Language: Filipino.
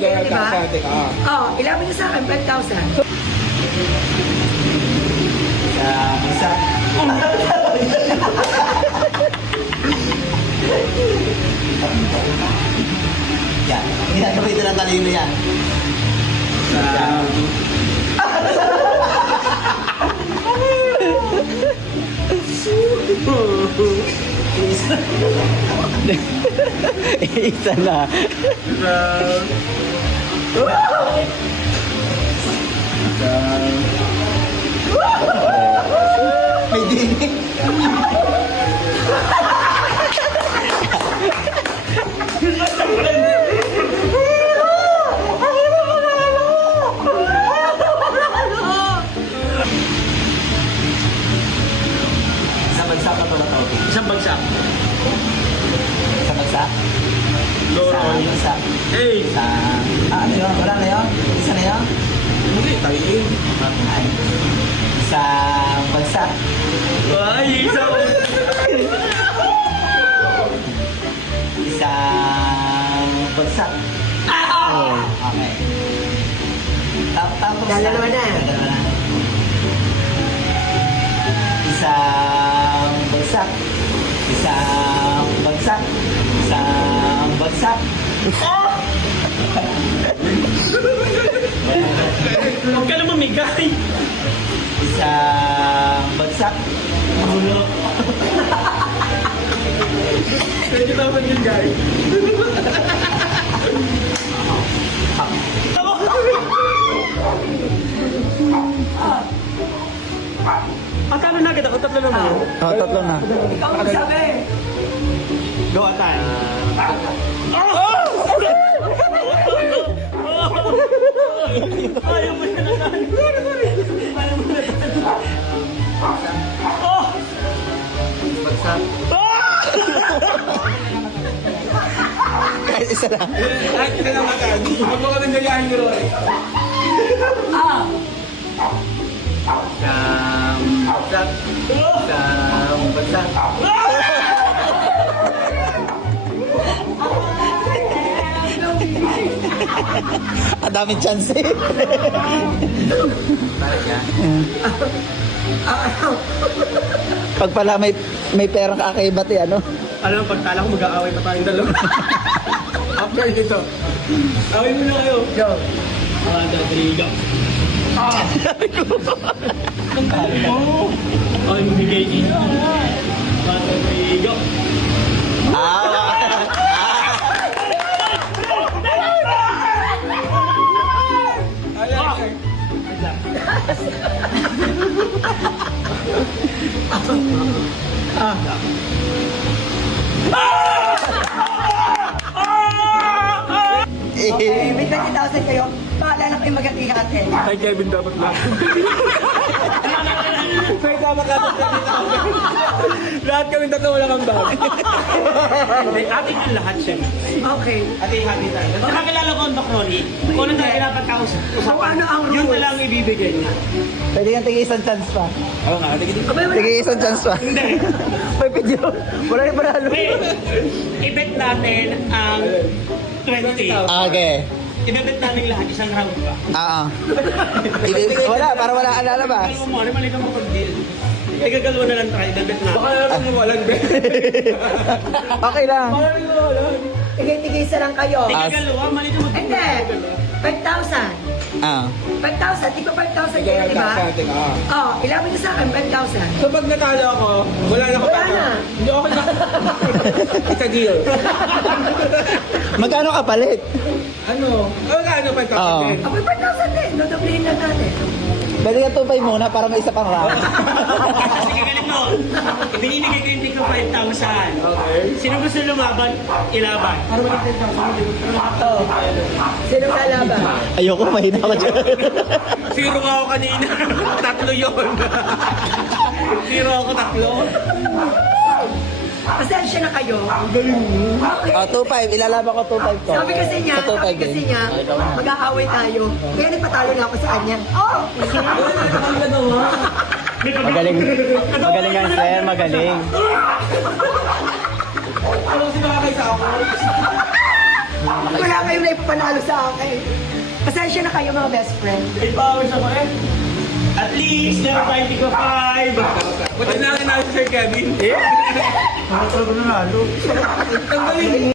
kayo, di ba? Oh, ilaban niyo sa akin, 5,000. Isa. Yan. Ginagawa ito ng talino yan. Isa na. May dinig. Isang bagsak na pala tawag. Isang bagsak. Isang bagsak? Loro. Isang bagsak. Hey! Ano yun? Wala na yun? Isa na yun? Hindi, tayo eh. Ay. Isang bagsak. Ay, isang... Isang bagsak. Okay. Tapos Dalawa na. Dalawa na. Isang bagsak. Isang bagsak. Isang bagsak. Huwag ka na mamigay. Isang bagsak. Ulo. Pwede naman yun, guys. Talo na kita, tatlo naman. Oh, tatlo na. Ikaw ang sabi. Gawa tayo. Ayaw mo na naman. Ayaw mo na naman. Bagsak. Kahit isa lang. Ay, kita na mata. Huwag mo ka nang gayahin ni Roy. Isang bagsak. Isang bagsak. Ang daming chance eh. Talaga? Pag pala may perang kakaibat eh, ano? Alam mo, pagtala ko mag-aaway pa tayong dalawa. After nito. Away mo na kayo. Go. Dadrigo. Ang dali mo. Ay, bigay niya. Dadrigo. Okay, may 20,000 kayo. Paalala kayo mag-ati-hati. Kay Kevin dapat lang. May tama ka lahat kami tatlo wala kang bag. Hindi, ating ang lahat siya. Okay. Ating hati tayo. Nakakilala ko ang Doc Ronnie. Kung ano tayo dapat kausap. Kung ano ang Yun rules. na lang ibibigay niya. Pwede kang tigil isang chance pa. Oo nga, tigil. Abay, wala. Tigil isang chance pa. Hindi. May video. Wala yung panalo. Wait. I-bet natin ang 20. Okay. I-bet natin lahat isang round pa. Oo. Wala, para wala ka lalabas. Gagalaw mo, ano mali ka mapag-deal. Ay, gagalaw na lang tayo, i-bet natin. Baka natin mo walang bet. Okay lang. Tigay-tigay lang kayo. Gagalaw, mali ka mag-deal. Hindi. 5,000. Ah. 5,000. Tigpa 5,000 kayo, di ba? Oh, ilaban niyo sa akin, 5,000. So pag natalo ako, wala na ako. Wala na. Hindi ako na. It's a deal. Magkano ka palit? Ano? Ano pa ito? Oo. Abay, 5,000 din. Dodoblihin lang natin. Pwede ka tupay muna para may isa pang round. Sige, ganito. Ibinibigay ko yung tigko 5,000. Okay. Sino gusto lumaban, ilaban. Para wala 10,000. Oh. Sino lalaban? Ayoko, mahina ako dyan. Zero nga ako kanina. Tatlo yun. Zero ako, tatlo. Pasensya na kayo. Okay. 2-5, ilalaban ko 2-5 to. Sabi kasi niya, Sa 2-5 din. mag-aaway tayo. Kaya nagpatalo na ako sa kanya. Oh! Magaling. Magaling yan, sir. Magaling. Ano kasi nakakaisa ako? Wala kayong naipapanalo sa akin. Pasensya na kayo mga best friend. May powers ako eh. At least, never find ko 5. Pati na natin si Sir Kevin. Ano talaga nanalo? Tanggalin.